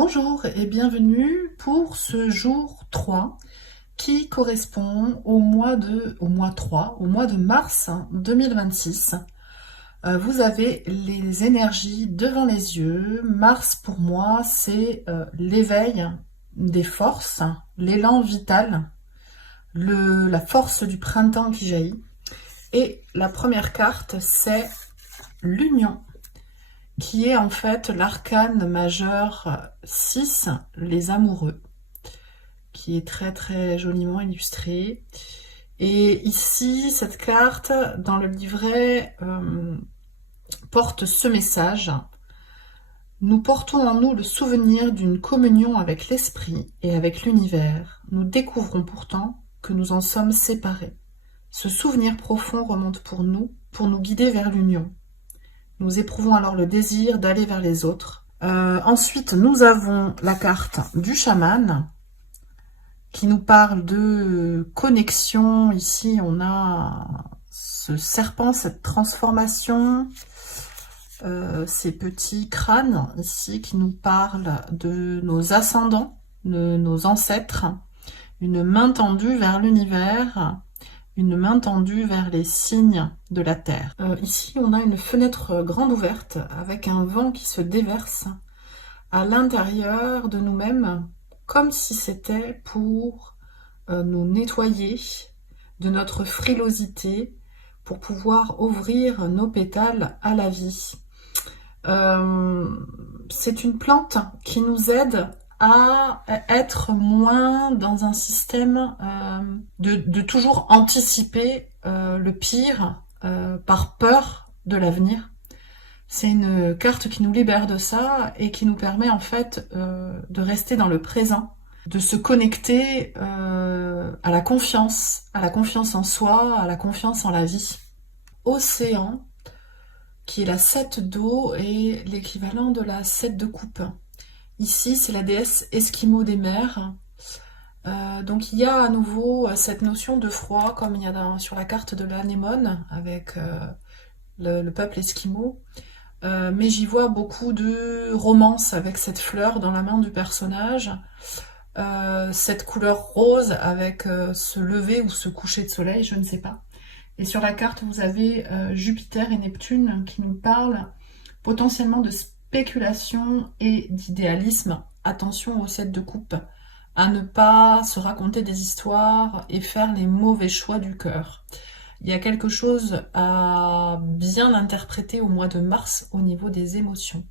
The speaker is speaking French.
Bonjour et bienvenue pour ce jour 3 qui correspond au mois de mars 2026. Vous avez les énergies devant les yeux. Mars pour moi c'est l'éveil des forces, l'élan vital, la force du printemps qui jaillit. Et la première carte c'est l'union, qui est en fait l'arcane majeur 6, les amoureux, qui est très très joliment illustré. Et ici, cette carte, dans le livret, porte ce message. Nous portons en nous le souvenir d'une communion avec l'esprit et avec l'univers. Nous découvrons pourtant que nous en sommes séparés. Ce souvenir profond remonte pour nous guider vers l'union. Nous éprouvons alors le désir d'aller vers les autres. Ensuite, nous avons la carte du chaman qui nous parle de connexion. Ici, on a ce serpent, cette transformation, ces petits crânes ici qui nous parlent de nos ascendants, de nos ancêtres, une main tendue vers l'univers, une main tendue vers les signes de la Terre. Ici, on a une fenêtre grande ouverte avec un vent qui se déverse à l'intérieur de nous-mêmes, comme si c'était pour nous nettoyer de notre frilosité, pour pouvoir ouvrir nos pétales à la vie. C'est une plante qui nous aide à être moins dans un système de toujours anticiper le pire par peur de l'avenir. C'est une carte qui nous libère de ça et qui nous permet en fait de rester dans le présent, de se connecter à la confiance en soi, à la confiance en la vie. Océan, qui est la 7 d'eau et l'équivalent de la 7 de coupe. Ici, c'est la déesse Esquimau des mers. Donc il y a à nouveau cette notion de froid, comme il y a sur la carte de l'anémone, avec le peuple esquimau. Mais j'y vois beaucoup de romance avec cette fleur dans la main du personnage. Cette couleur rose avec ce lever ou ce coucher de soleil, je ne sais pas. Et sur la carte, vous avez Jupiter et Neptune qui nous parlent potentiellement de spéculation et d'idéalisme. Attention au 7 de coupe, à ne pas se raconter des histoires et faire les mauvais choix du cœur. Il y a quelque chose à bien interpréter au mois de mars au niveau des émotions.